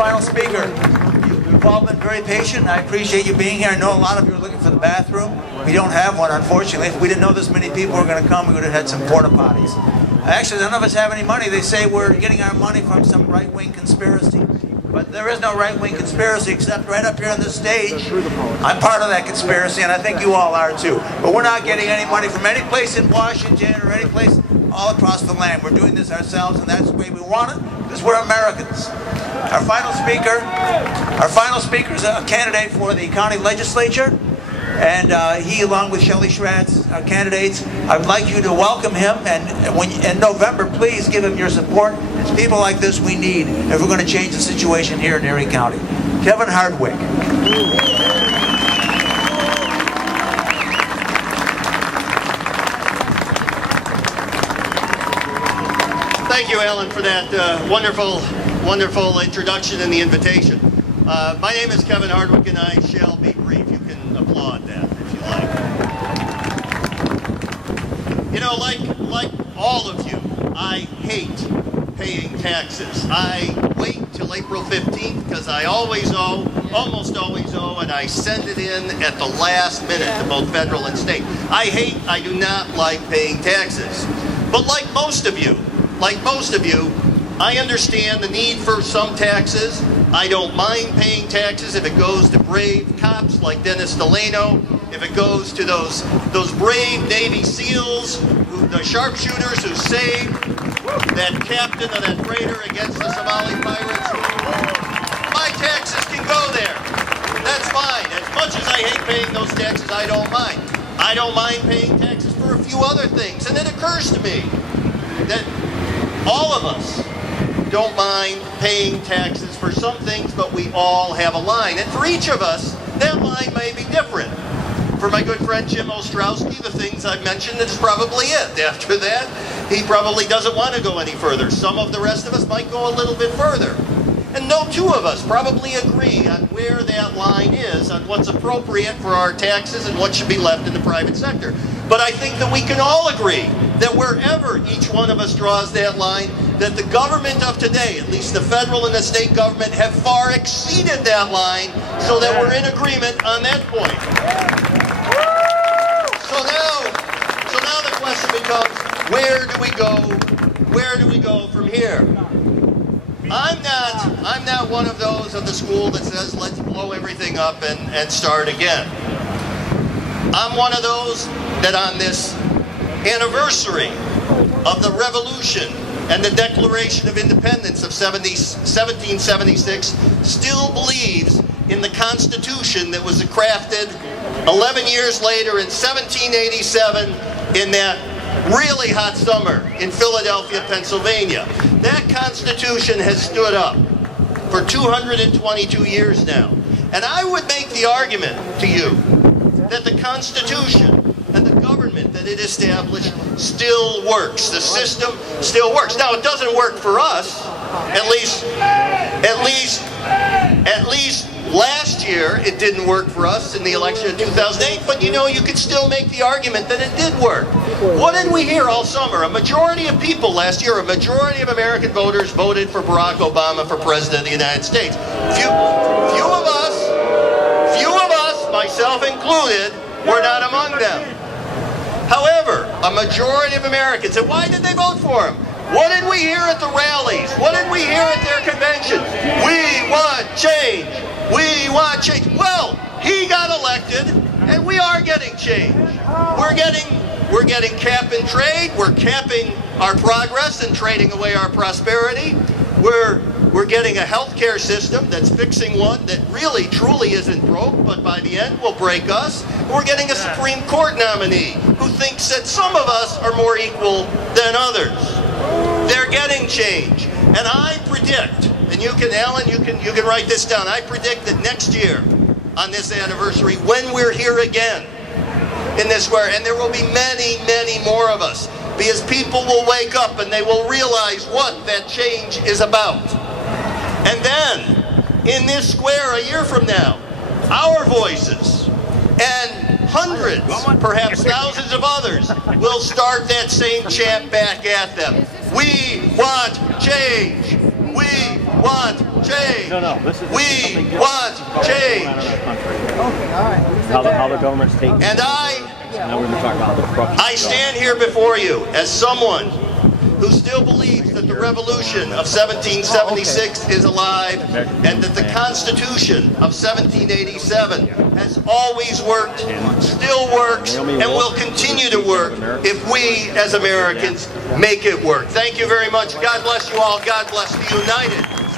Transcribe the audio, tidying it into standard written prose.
final speaker. You've all been very patient. I appreciate you being here. I know a lot of you are looking for the bathroom. We don't have one, unfortunately. If we didn't know this many people were going to come, we would have had some porta potties. Actually, none of us have any money. They say we're getting our money from some right-wing conspiracy. But there is no right-wing conspiracy except right up here on this stage. I'm part of that conspiracy, and I think you all are too. But we're not getting any money from any place in Washington or any place all across the land. We're doing this ourselves, and that's the way we want it, because we're Americans. Our final speaker is a candidate for the county legislature, and he, along with Shelley Schratz, our candidates, I would like you to welcome him, and in November, please give him your support. It's people like this we need if we're going to change the situation here in Erie County. Kevin Hardwick. Thank you, Alan, for that wonderful introduction and the invitation. My name is Kevin Hardwick, and I shall be brief. You can applaud that if you like. You know, like all of you, I hate paying taxes. I wait till April 15th because I always owe, almost always owe, and I send it in at the last minute to both federal and state. I do not like paying taxes. But like most of you, I understand the need for some taxes. I don't mind paying taxes if it goes to brave cops like Dennis Delano, if it goes to those brave Navy SEALs, the sharpshooters who saved that captain of that freighter against the Somali pirates. My taxes can go there. That's fine. As much as I hate paying those taxes, I don't mind. I don't mind paying taxes for a few other things. And it occurs to me that all of us don't mind paying taxes for some things, but we all have a line. And for each of us, that line may be different. For my good friend Jim Ostrowski, the things I've mentioned, that's probably it. After that, he probably doesn't want to go any further. Some of the rest of us might go a little bit further. And no two of us probably agree on where that line is, on what's appropriate for our taxes and what should be left in the private sector. But I think that we can all agree that wherever each one of us draws that line, that the government of today, at least the federal and the state government, have far exceeded that line, so that we're in agreement on that point. So now the question becomes, where do we go? Where do we go from here? I'm not one of those of the school that says, let's blow everything up and start again. I'm one of those that on this anniversary of the Revolution and the Declaration of Independence of 1776 still believes in the Constitution that was crafted 11 years later in 1787 in that really hot summer in Philadelphia, Pennsylvania. That Constitution has stood up for 222 years now. And I would make the argument to you that the Constitution and the government that it established still works. The system still works. Now, it doesn't work for us. At least last year it didn't work for us in the election of 2008, but you know, you could still make the argument that it did work. What did we hear all summer? A majority of people last year, a majority of American voters voted for Barack Obama for President of the United States. Few of us, myself included, were not among them. However, a majority of Americans, and why did they vote for him? What did we hear at the rallies? What did we hear at their conventions? We want change. We want change. Well, he got elected, and we are getting change. We're getting cap and trade. We're capping our progress and trading away our prosperity. We're getting a healthcare system that's fixing one that really, truly isn't broke, but by the end will break us. We're getting a Supreme Court nominee who thinks that some of us are more equal than others. They're getting change. And I predict, and you can, Alan, you can write this down, I predict that next year, on this anniversary, when we're here again, in this square, and there will be many, many more of us, because people will wake up and they will realize what that change is about. And then, in this square a year from now, our voices and hundreds, perhaps thousands of others will start that same chant back at them. We want change. We want change. This is We want change. How the government's taking. And now we're going to talk about the corruption. I stand here before you as someone who still believes that the revolution of 1776 is alive and that the Constitution of 1787 has always worked, still works, and will continue to work if we as Americans make it work. Thank you very much. God bless you all. God bless the United